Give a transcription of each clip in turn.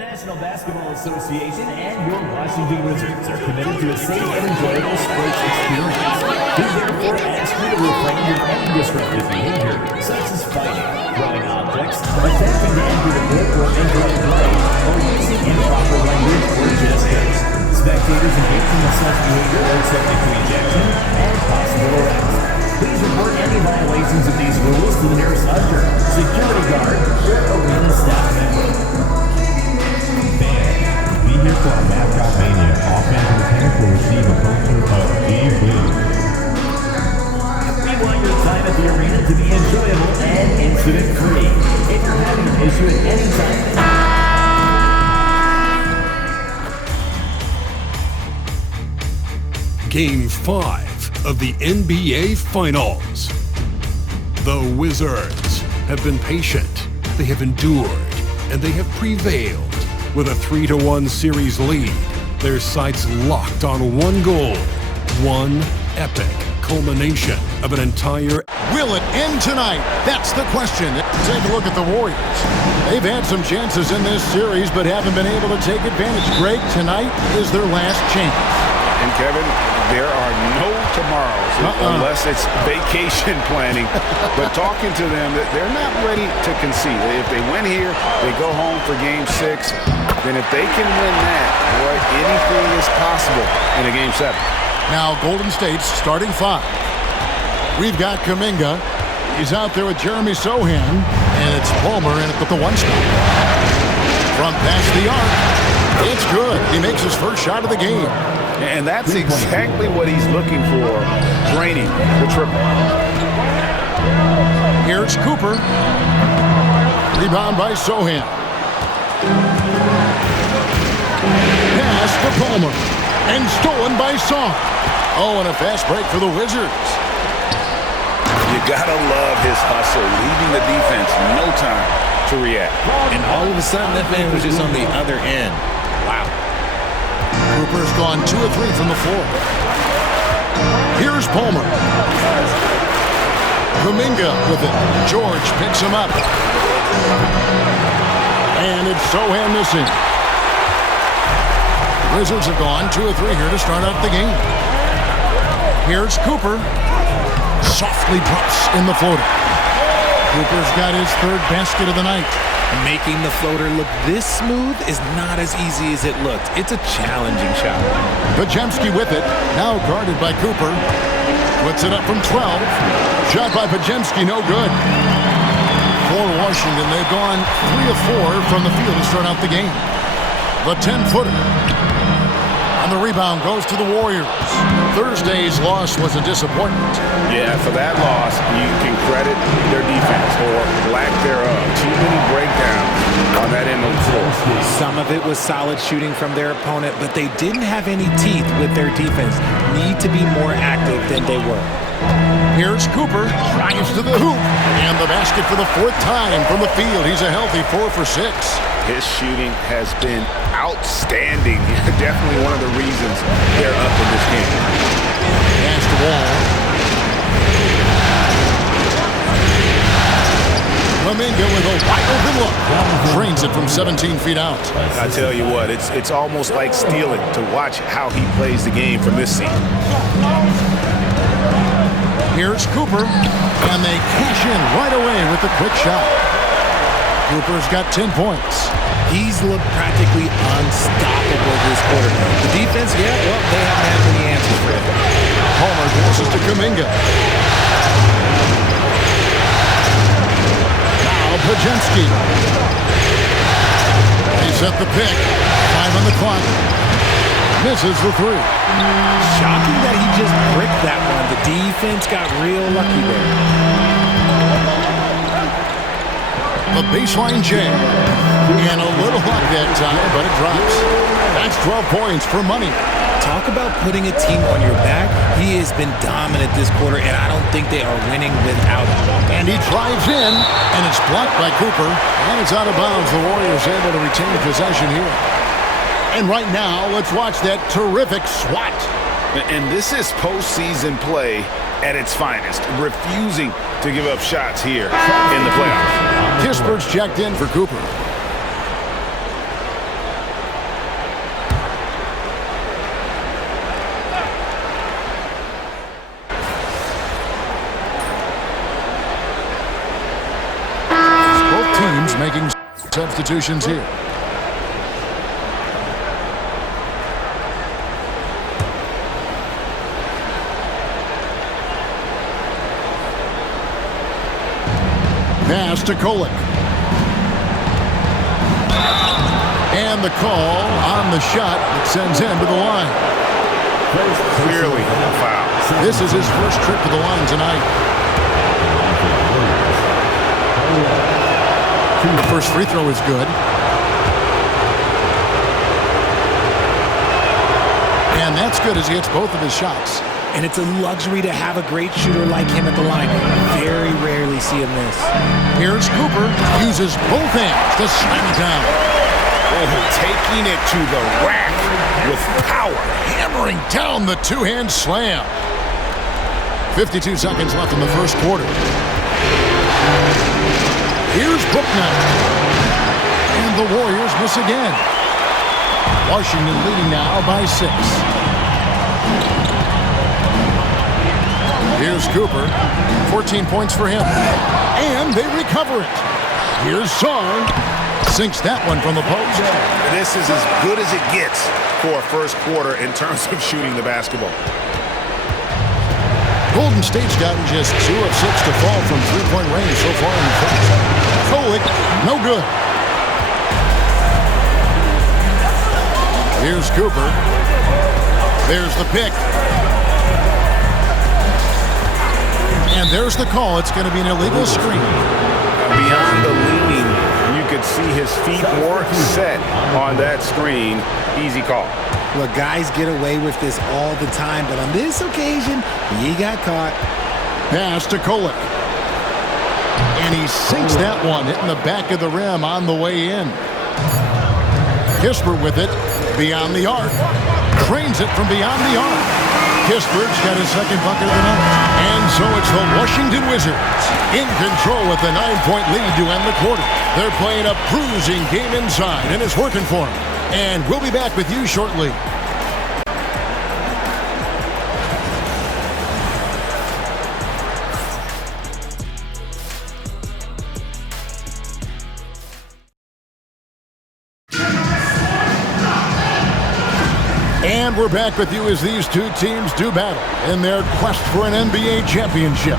National Basketball Association and your Washington Wizards are committed to a safe and enjoyable sports experience. We therefore ask you to refrain from any disruptive behavior, such as fighting, throwing objects, attempting to enter the court or interrupt play, or using improper language or gestures. Spectators engaging in such behavior are subject to ejection and possible arrest. Please report any violations of these rules to the nearest usher, security guard, or arena staff member. Be here for our mascot mania. All fans in attendance will receive a poster of DB. We want your time at the arena to be enjoyable and incident-free. If you're having an issue at any time... Game 5 of the NBA Finals. The Wizards have been patient, they have endured, and they have prevailed. With a 3-1 series lead, their sights locked on one goal, one epic culmination of an entire... Will it end tonight? That's the question. Take a look at the Warriors. They've had some chances in this series, but haven't been able to take advantage. Greg, tonight is their last chance. And Kevin, there are no tomorrows unless it's vacation planning. But talking to them, they're not ready to concede. If they win here, they go home for Game 6. Then if they can win that, boy, anything is possible in a Game 7. Now Golden State's starting 5. We've got Kuminga. He's out there with Jeremy Sohan. And it's Palmer in at the 1 spot. From past the arc. It's good. He makes his first shot of the game. And that's exactly what he's looking for, draining the triple. Here's Cooper. Rebound by Sohan. Pass to Palmer. And stolen by Song. Oh, and a fast break for the Wizards. You gotta love his hustle, leaving the defense no time to react. And all of a sudden, that man was just on the other end. Wow. Cooper's gone 2 of 3 from the floor. Here's Palmer. Kuminga with it. George picks him up. And it's Sohan missing. The Wizards have gone 2 of 3 here to start out the game. Here's Cooper. Softly drops in the floater. Cooper's got his 3rd basket of the night. Making the floater look this smooth is not as easy as it looked. It's a challenging shot. Podziemski with it. Now guarded by Cooper. Puts it up from 12. Shot by Podziemski, no good. For Washington, they've gone 3 of 4 from the field to start out the game. The 10-footer. On the rebound goes to the Warriors. Thursday's loss was a disappointment. Yeah, for that loss, you can credit their defense or lack thereof. Too many breakdowns on that end of the floor. Some of it was solid shooting from their opponent, but they didn't have any teeth with their defense. Need to be more active than they were. Here's Cooper. Drives to the hoop. And the basket for the 4th time from the field. He's a healthy 4 for 6. His shooting has been outstanding. Definitely one of the reasons they're up in this game. Pass the Wall. Kuminga with a wide open look. Drains it from 17 feet out. I tell you what, it's almost like stealing to watch how he plays the game from this seat. Here's Cooper. And they cash in right away with a quick shot. Cooper's got 10 points. He's looked practically unstoppable this quarter. The defense, yeah, well, they haven't had many answers for it. Palmer passes to Kuminga. Now Podziemski. They set the pick. 5 on the clock. Misses the 3. Shocking that he just bricked that one. The defense got real lucky there. The baseline jam. And a little luck that time, but it drops. That's 12 points for money. Talk about putting a team on your back. He has been dominant this quarter, and I don't think they are winning without him. And he drives in, and it's blocked by Cooper. And it's out of bounds. The Warriors able to retain possession here. And right now, let's watch that terrific swat. And this is postseason play at its finest, refusing to give up shots here in the playoffs. Kispert's checked in for Cooper. making substitutions here. Pass to Kolek. And the call on the shot that sends him to the line. Clearly a foul. This is his first trip to the line tonight. The first free throw is good. And that's good as he hits both of his shots. And it's a luxury to have a great shooter like him at the line. Very rarely see him miss. Here's Cooper. Uses both hands to slam it down. Oh, taking it to the rack with power. Hammering down the two-hand slam. 52 seconds left in the first quarter. Here's Bouknight. And the Warriors miss again. Washington leading now by 6. Here's Cooper. 14 points for him. And they recover it. Here's Song. Sinks that one from the post. This is as good as it gets for a first quarter in terms of shooting the basketball. Golden State's gotten just 2 of 6 to fall from three-point range so far in the first. Kolek, no good. Here's Cooper. There's the pick. And there's the call. It's going to be an illegal screen. Beyond the leaning, you could see his feet more set on that screen. Easy call. Look, guys get away with this all the time, but on this occasion, he got caught. Pass to Kolek. And he sinks that one, hitting the back of the rim on the way in. Kispert with it, beyond the arc. Trains it from beyond the arc. Kispert's got his second bucket of the night. And so it's the Washington Wizards in control with a 9-point lead to end the quarter. They're playing a bruising game inside, and it's working for them. And we'll be back with you shortly. And we're back with you as these two teams do battle in their quest for an NBA championship.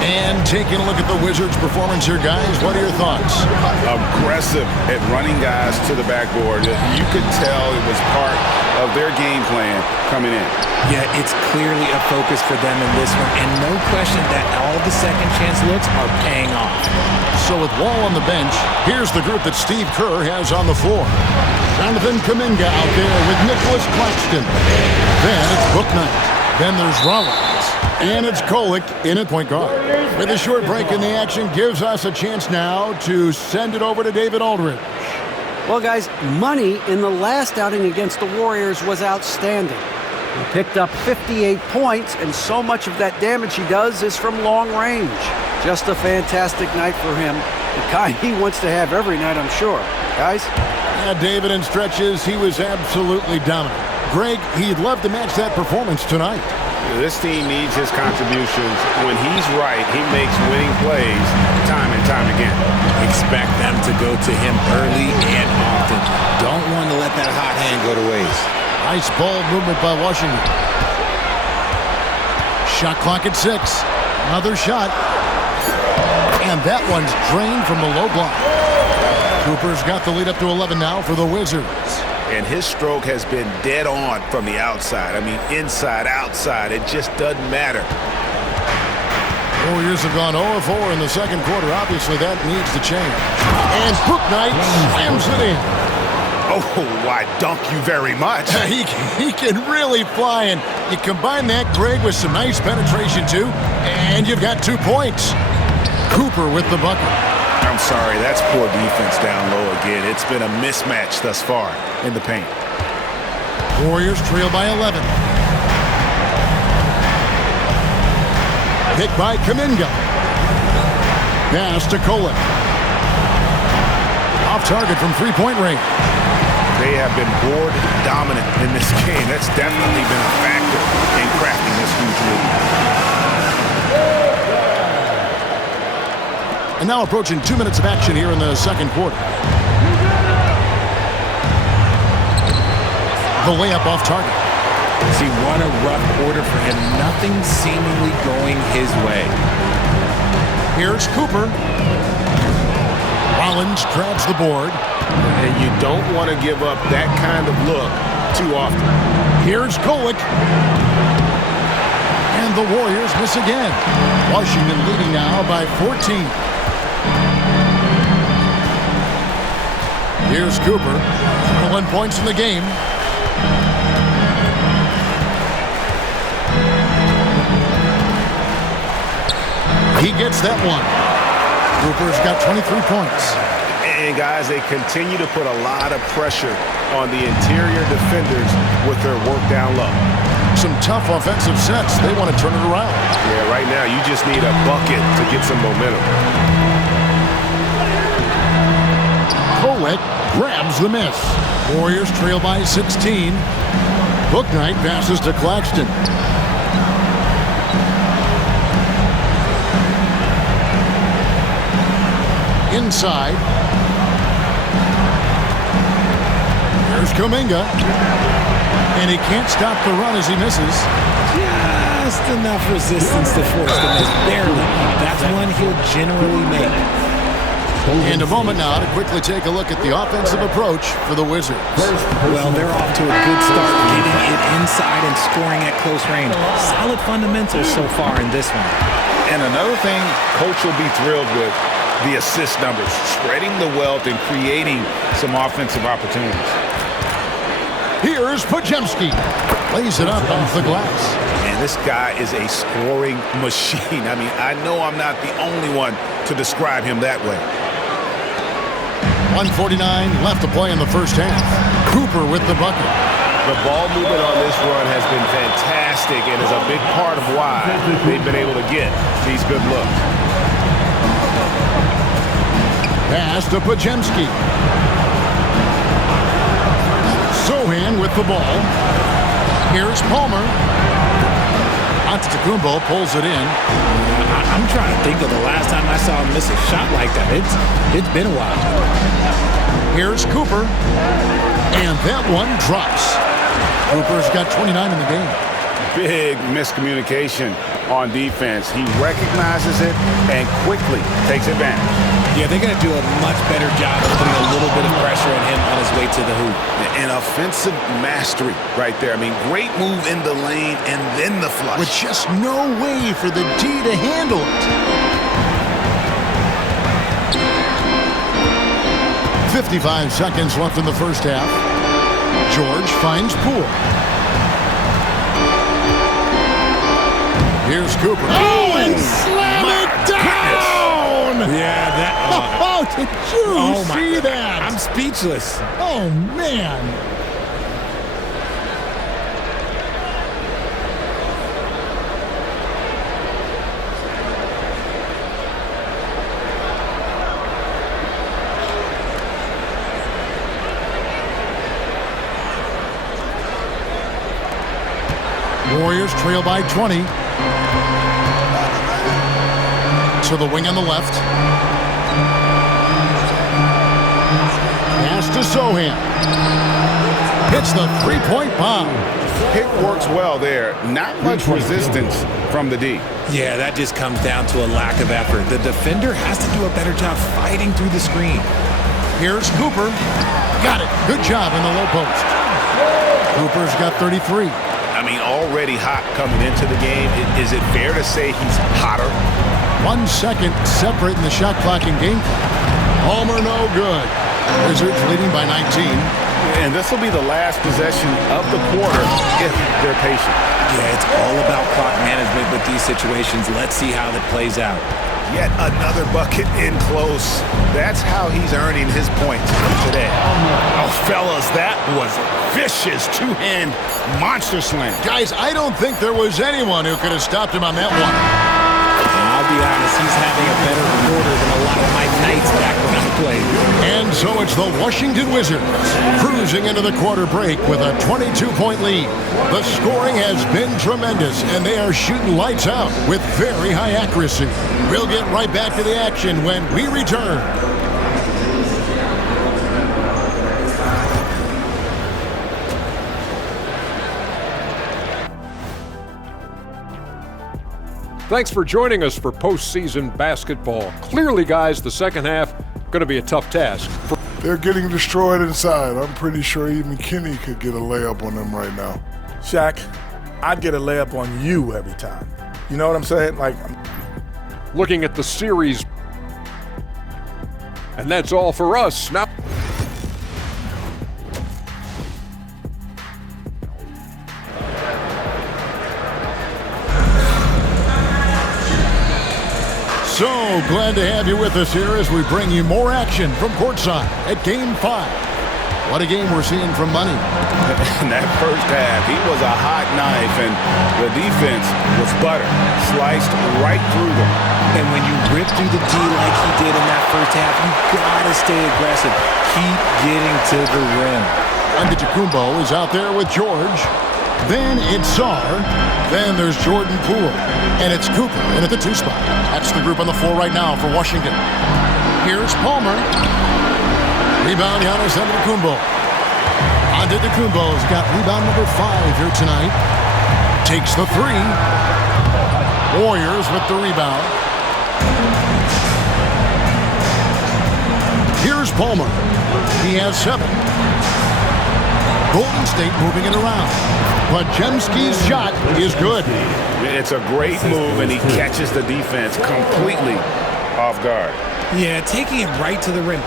And taking a look at the Wizards' performance here, guys, what are your thoughts? Aggressive at running guys to the backboard. You could tell it was part of their game plan coming in. Yeah, it's clearly a focus for them in this one, and no question that all the second chance looks are paying off. So with Wall on the bench, here's the group that Steve Kerr has on the floor. Jonathan Kuminga out there with Nicholas Claxton. Then it's Bouknight. Then there's Rollins. And it's Kolek in at point guard. With a short break in the action, gives us a chance now to send it over to David Aldridge. Well, guys, Money in the last outing against the Warriors was outstanding. He picked up 58 points, and so much of that damage he does is from long range. Just a fantastic night for him. The kind he wants to have every night, I'm sure. Guys? Yeah, David, in stretches, he was absolutely dominant. Greg, he'd love to match that performance tonight. This team needs his contributions. When he's right, he makes winning plays time and time again. Expect them to go to him early and often. Don't want to let that hot hand go to waste. Nice ball movement by Washington. Shot clock at 6. Another shot. And that one's drained from the low block. Cooper's got the lead up to 11 now for the Wizards. And his stroke has been dead on from the outside. I mean, inside, outside, it just doesn't matter. Warriors have gone 0-4 in the second quarter. Obviously, that needs to change. And Bouknight slams it in. Oh, why dunk you very much. He can really fly, and you combine that, Greg, with some nice penetration, too, and you've got 2 points. Cooper with the bucket. I'm sorry, that's poor defense down low again. It's been a mismatch thus far in the paint. Warriors trail by 11. Hit by Kuminga. Pass to Kolek. Off target from three-point range. They have been board dominant in this game. That's definitely been a factor in crafting this huge lead. And now approaching 2 minutes of action here in the second quarter. The layup off target. See, what a rough quarter for him. Nothing seemingly going his way. Here's Cooper. Rollins grabs the board. And you don't want to give up that kind of look too often. Here's Kolek. And the Warriors miss again. Washington leading now by 14. Here's Cooper. 1 points in the game. He gets that one. Cooper's got 23 points. And guys, they continue to put a lot of pressure on the interior defenders with their work down low. Some tough offensive sets. They want to turn it around. Yeah, right now you just need a bucket to get some momentum. Kolek grabs the miss. Warriors trail by 16. Bouknight passes to Claxton. Inside. There's Kuminga. And he can't stop the run as he misses. Just enough resistance to force the miss. Barely. That's one he'll generally make. And a moment now to quickly take a look at the offensive approach for the Wizards. Well, they're off to a good start, getting it inside and scoring at close range. Solid fundamentals so far in this one. And another thing Coach will be thrilled with, the assist numbers, spreading the wealth and creating some offensive opportunities. Here's Podziemski. Lays it up off the glass. And this guy is a scoring machine. I mean, I know I'm not the only one to describe him that way. 1:49 left to play in the first half. Cooper with the bucket. The ball movement on this run has been fantastic and is a big part of why they've been able to get these good looks. Pass to Podziemski. Sohan with the ball. Here's Palmer. Antetokounmpo pulls it in. I'm trying to think of the last time I saw him miss a shot like that. It's been a while. Here's Cooper. And that one drops. Cooper's got 29 in the game. Big miscommunication on defense. He recognizes it and quickly takes advantage. Yeah, they're going to do a much better job of putting a little bit of pressure on him on his way to the hoop. An offensive mastery right there. I mean, great move in the lane and then the flush. With just no way for the D to handle it. 55 seconds left in the first half. George finds Poole. Here's Cooper. Oh, and slam it down! Yeah, that... Oh, did you see that? I'm speechless. Oh, man. Warriors trail by 20. To the wing on the left. Pass to Sohan. Hits the three-point bomb. Pick works well there. Not much resistance from the D. Yeah, that just comes down to a lack of effort. The defender has to do a better job fighting through the screen. Here's Cooper. Got it. Good job in the low post. Cooper's got 33. I mean, already hot coming into the game. Is it fair to say he's hotter? 1 second separating the shot clock and game clock. Palmer no good. Wizards leading by 19. And this will be the last possession of the quarter if they're patient. Yeah, it's all about clock management with these situations. Let's see how that plays out. Yet another bucket in close. That's how he's earning his points today. Oh, fellas, that was a vicious two-hand monster slam. Guys, I don't think there was anyone who could have stopped him on that one. And I'll be honest, he's having a better quarter than a lot of Mike Knights back when I played. And so it's the Washington Wizards cruising into the quarter break with a 22-point lead. The scoring has been tremendous, and they are shooting lights out with very high accuracy. We'll get right back to the action when we return. Thanks for joining us for postseason basketball. Clearly, guys, the second half going to be a tough task. They're getting destroyed inside. I'm pretty sure even Kenny could get a layup on them right now. Shaq, I'd get a layup on you every time. You know what I'm saying? Like, Looking at the series. And that's all for us. Now. So glad to have you with us here as we bring you more action from courtside at Game 5. What a game we're seeing from Money. In that first half, he was a hot knife, and the defense was butter, sliced right through them. And when you rip through the D like he did in that first half, you gotta stay aggressive. Keep getting to the rim. Antetokounmpo is out there with George. Then it's Sarr. Then there's Jordan Poole. And it's Cooper in at the 2 spot. That's the group on the floor right now for Washington. Here's Palmer. Rebound, Giannis Antetokounmpo. Antetokounmpo's got rebound number 5 here tonight. Takes the 3. Warriors with the rebound. Here's Palmer. He has 7. Golden State moving it around. Podziemski's shot is good. It's a great move, and he catches the defense completely off guard. Yeah, taking it right to the rim.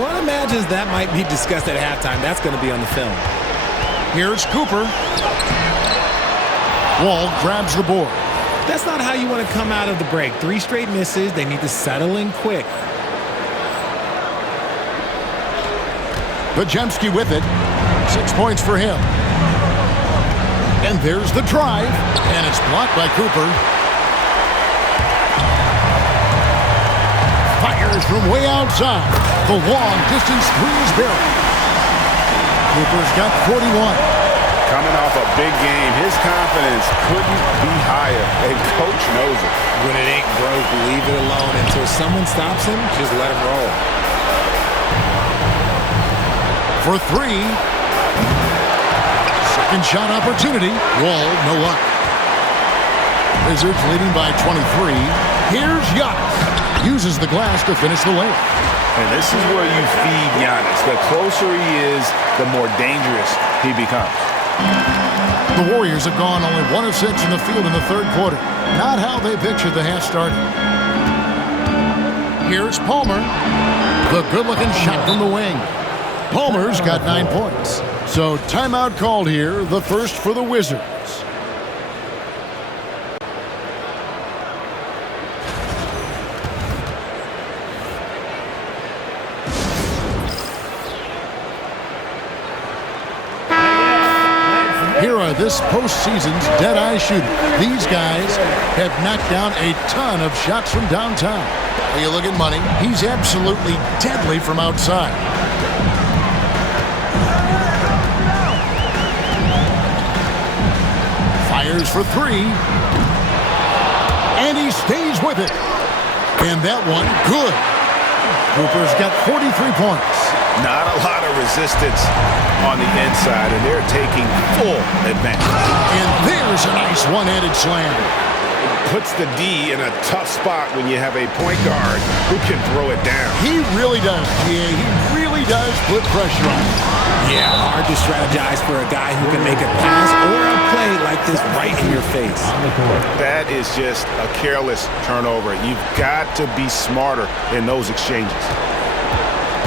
One imagines that might be discussed at halftime. That's going to be on the film. Here's Cooper. Wall grabs the board. That's not how you want to come out of the break. 3 straight misses. They need to settle in quick. Podziemski with it. 6 points for him. And there's the drive. And it's blocked by Cooper. Fires from way outside. The long-distance 3 is buried. Cooper's got 41. Coming off a big game, his confidence couldn't be higher, and Coach knows it. When it ain't broke, leave it alone. Until someone stops him, just let him roll. For 3. Second shot opportunity. Wall, no luck. Wizards leading by 23. Here's Giannis. Uses the glass to finish the layup. And this is where you feed Giannis. The closer he is, the more dangerous he becomes. The Warriors have gone only 1 of 6 in the field in the third quarter. Not how they pictured the half started. Here's Palmer. The good-looking shot from the wing. Palmer's got 9 points. So timeout called here, the first for the Wizards. Here are this postseason's dead-eye shooters. These guys have knocked down a ton of shots from downtown. When you look at Money, he's absolutely deadly from outside. Fires for 3. And he stays with it. And that one, good. Cooper's got 43 points. Not a lot of resistance on the inside, and they're taking full advantage. And there's a nice one-handed slam. Puts the D in a tough spot when you have a point guard who can throw it down. He really does, GA. He really does put pressure on him. Yeah, hard to strategize for a guy who can make a pass or a play like this right in your face. That is just a careless turnover. You've got to be smarter in those exchanges.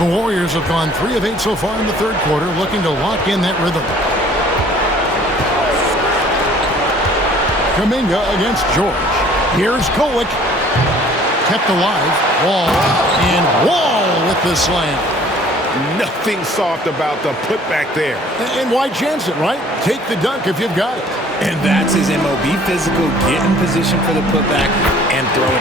The Warriors have gone 3 of 8 so far in the third quarter, looking to lock in that rhythm. Kuminga against George. Here's Kolek. Kept alive. Wall. And Wall with the slam. Nothing soft about the putback there. And why chance it, right? Take the dunk if you've got it. And that's his MO. Be physical, get in position for the putback, and throw it